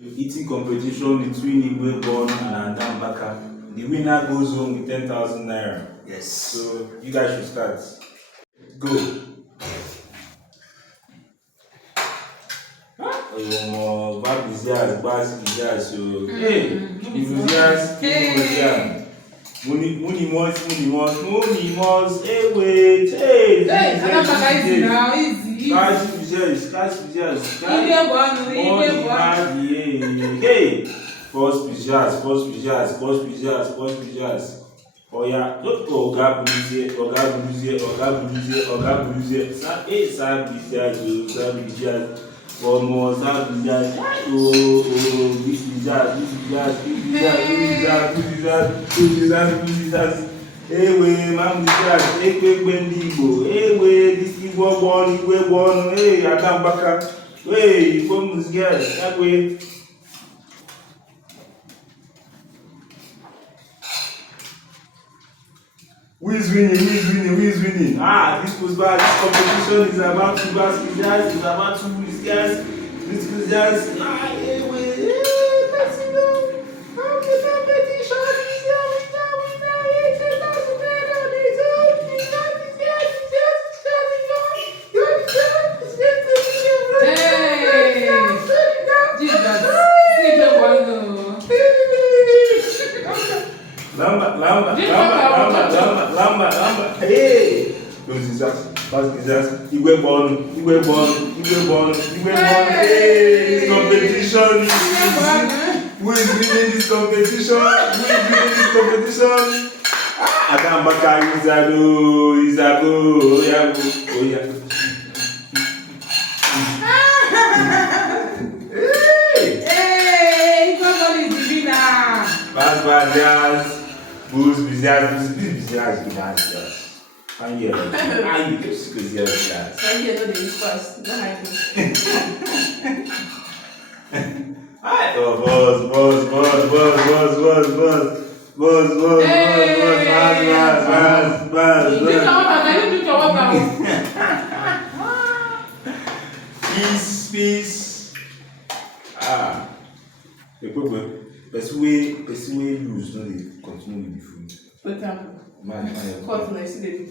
Eating competition between Igwe Born and Adam Baka. The winner goes home with 10,000 naira. Yes. So you guys should start. Go. Oh, Bab is here, Baz is here. So, hey, if you here, Munimos, hey, wait, hey, Adam Baka is now easy. Hey, first pictures. Oh yeah, Oga Buluzie. Sad one more sad pictures. Oh, this pictures. Ewe, mam pictures. Ewe, this Igwe Born. Hey, Adam Baka. Hey, Igwe Muzias. That way. Who is winning? This was bad. This competition is about two guys. It's about two guys. This guys. Let's go. How the competition is Lamba. Hey! Those is us. Igwe Born. Hey! This competition. Who is winning this competition? Adam Baka Isago. Oh yeah. Hey! Somebody is the winner. Baz. Booze, Bizias. I'm here. I'm just because you're here. So I'm here to do this first. Don't like me. Hi, boss. Peace. The problem. Person wey lose no dey continue with the food. For example, Man, court na you see dey do.